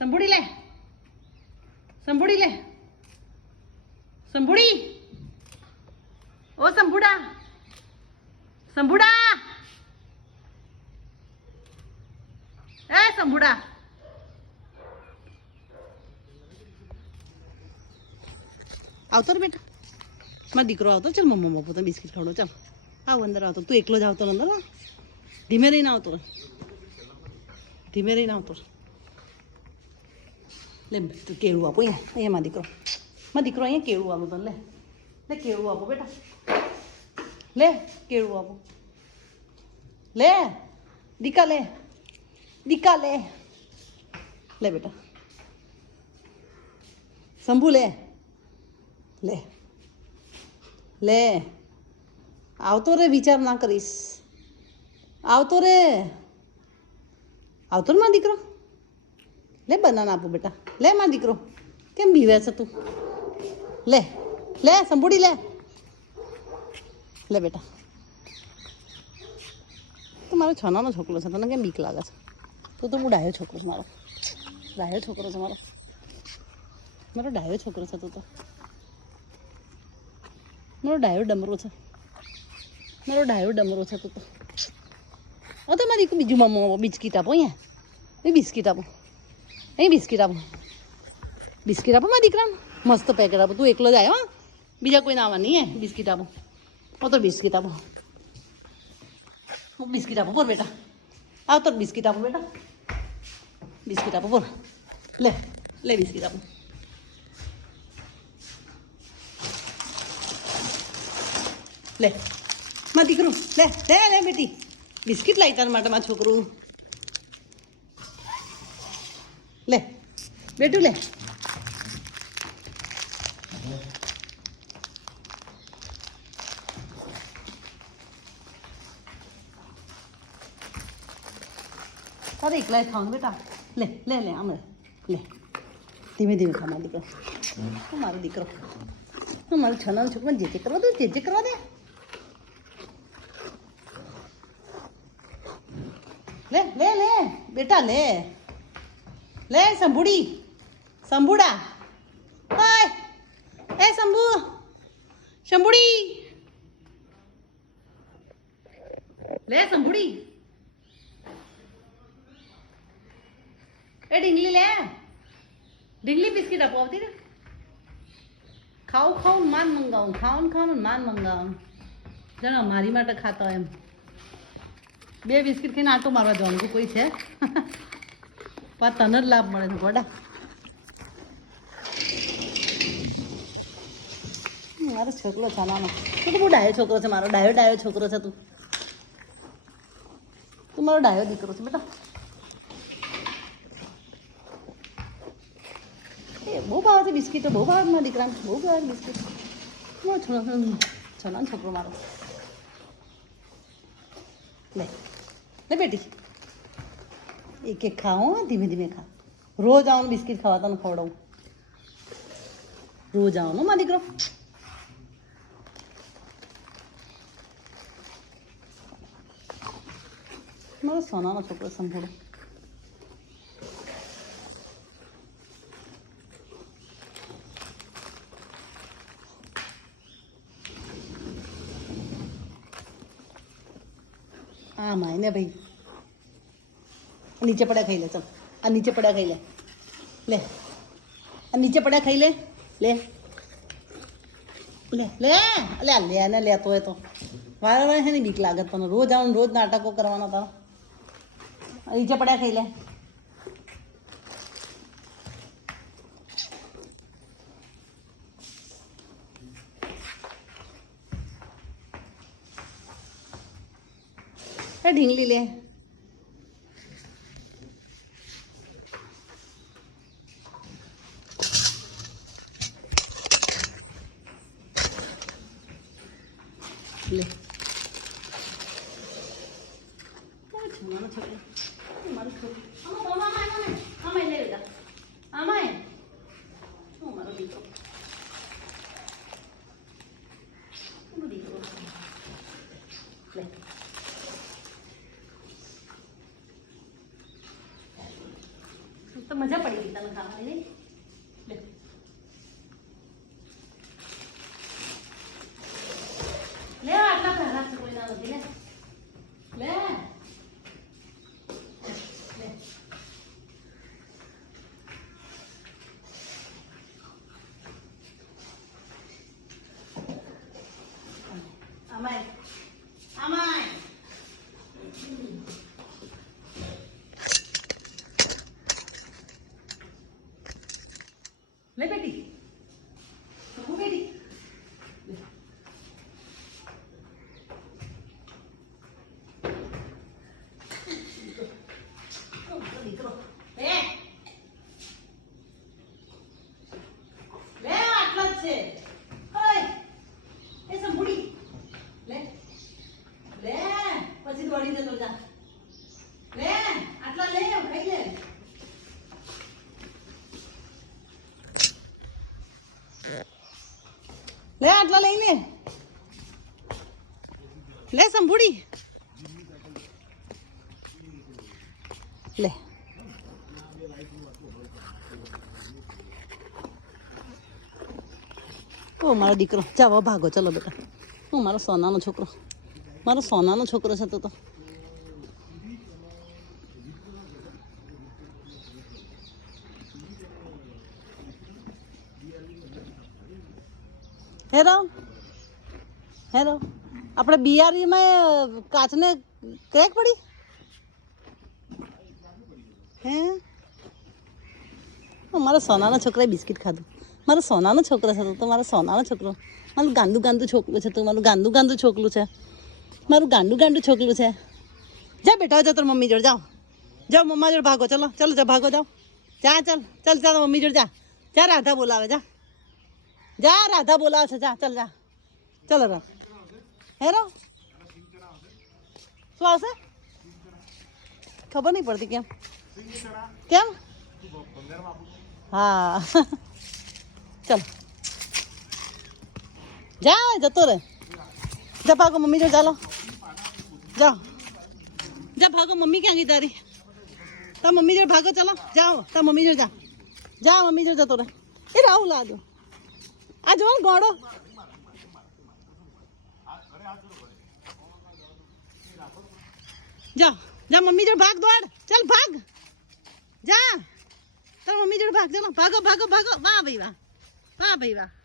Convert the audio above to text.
સંભુડી લે, સંભુડી લે, સંભુડી. ઓ સંભુડા, સંભુડા, એ સંભુડા. આવતો રે બેટા, મારો દીકરો આવતો. ચાલ મમ્મા પોતા બિસ્કિટ ખાવડો. ચાલ આવ અંદર આવતો. તું એકલો જ આવતો અંદર. ધીમે રહીને આવતો, ધીમે રહીને આવતો. લે તું કેળું આપો. અહીંયા મારો દીકરો, મારો દીકરો અહીંયા કેળું આપો તને. લે લે કેળું આપો બેટા, લે કેળું આપો. લે દીકા, લે દીકા, લે લે બેટા. શંભુ લે, લે લે. આવતો રે, વિચાર ના કરીશ. આવતો રે, આવતો રે મારો દીકરો. લે બનાના આપો બેટા. લે મારો દીકરો, કેમ બીવે છે તું? લે લે સંભુડી, લે લે બેટા. તો મારો છનાનો છોકરો છે, તને કેમ બીક લાગે છે? તું તો બહુ ડાયો છોકરો છે મારો. ડાયો છોકરો છે મારો, મારો ડાયો છોકરો છે તું તો. મારો ડાયો ડમરો છે, મારો ડાયો ડમરો છે તું તો. હવે તો મારી બીજું મમ્મા બિસ્કીટ આપો. અહીંયા એ બિસ્કીટ આપો, અહીં બિસ્કીટ આપો, બિસ્કીટ આપો મારા દીકરાને. મસ્ત પેકેટ આપો. તું એકલો જ આવ્યો, બીજા કોઈ ના આવવા નહીં. બિસ્કીટ આપો. તો બિસ્કીટ આપો, બિસ્કીટ આપો બોલ બેટા. આવતો બિસ્કીટ આપો બેટા, બિસ્કીટ આપો બોલ. લે લે બિસ્કીટ આપો. લે મારા દીકરું, લે લે લે બેટી. બિસ્કીટ લાવી તારા માટે મારા છોકરું. લે બેટું, લે. તારે એકલા ખાવાનું બેટા. લે લે લે આમ લે. ધીમે ધીમે ખા મારો દીકરો. મારો દીકરો, મારું છનાનું છોકરો. જે તે કરવા દે, જે કરવા દે. લે લે લે બેટા, લે લે સંભુડી, સંભુડા. હાય એ શંભુ, શંભુડી, લે સંભુડી. એ ઢીંગલી લે, ઢીંગલી બિસ્કીટ આપો. આવતી ને ખાવું ખાવું માન મંગાવું, ખાવાનું ખાવાનું માન મંગાવું. જાણો મારી માટે ખાતા એમ. 2 બિસ્કીટ ખાઈને આટો મારવા જવાનું. તું કોઈ છે પણ તને જ લાભ મળે છે ગોડા. મારો છોકરો છાનાનો. તું તો બહુ ડાયો છોકરો છે મારો. ડાયો છોકરો છે તું. તું મારો ડાયો દીકરો છે બેટા. એ બહુ ભાવે છે બિસ્કીટો, બહુ ભાવે મારા દીકરાને, બહુ ભાવે બિસ્કીટ. મારો છોકરો છોકરો મારો. લે લે બેટી, એક એક ખાઓ, ધીમે ધીમે ખા. રોજ આવવાનું બિસ્કીટ ખાવા તને ખવડાવું. રોજ આવવાનું મારો દીકરો. મારો સોનાનો છોકરો સંભળો. હા માય ને ભાઈ, નીચે પડ્યા ખાઈ લે. ચાલ આ નીચે પડ્યા ખાઈ લે. લે આ નીચે પડ્યા ખાઈ લે. લે લે લે લે લે ને લેતો હોય તો વારે વારે છે ને બીક લાગે તને. રોજ આવવાનું, રોજ નાટકો કરવાના તારા. નીચે પડ્યા ખાઈ લે. એ ઢીંગલી લે. લે મારો છોકરો, મારો છોકરો. આમાં લે બેટા, આમાં મારો દીકરો. દીકરો લે તો મજા પડી ગઈ તને ખાવાની નહીં લે લે આટલા ખરાબ છે કોઈ ના નથી લે લે લે અમાય અમાય ले बेटी वो बेटी ले आटला छे ओय એ સંભુડી લે લે પછી દોડી જતો જા લે આટલા લે ખાઈ લે ले आटला लईने ले संभुड़ी ले ओ मारो दीकरो जाओ भागो चलो बेटा ओ मारो सोनानो छोकरो છે તો हेरो हेरो अपने बीआरई में कांच ने क्रैक पड़ी हैं मारा सोना छोकरा बिस्किट खाधु मारो सोना छोकरा है तो मारा सोना छोकरो मारू गांडू गांडू छोकरू है तो मारू गांडू गांडू छोकरू है मारू गांडू गांडू छोकरू है जा बेटा जा तो मम्मी जोड़ जाओ जाओ मम्मा जोड़ भागो चलो चलो जा भागो जाओ जा चल चल चल मम्मी जोड़ जा जा राधा बोलावे जा जा राधा बोला जा चल जा चलो रा हेरो શું આવશે ખબર નહીં પડતી કેમ કેમ હા ચલો જા જતો રે જા ભાગો મમ્મી જો ચાલો જાઓ જા ભાગો મમ્મી ક્યાં ગઈ તારી તા મમ્મી જો ભાગો ચલો જાઓ તા મમ્મી જો જા મમ્મી જો જતો રે એ રાહુલ આજો આ જો ગોળો जा जा मम्मी जोड़ भाग दौड़ चल भाग जा चल मम्मी जोड़ भाग चलो भागो भागो भागो वाह भाई वाह वाह भाई वाह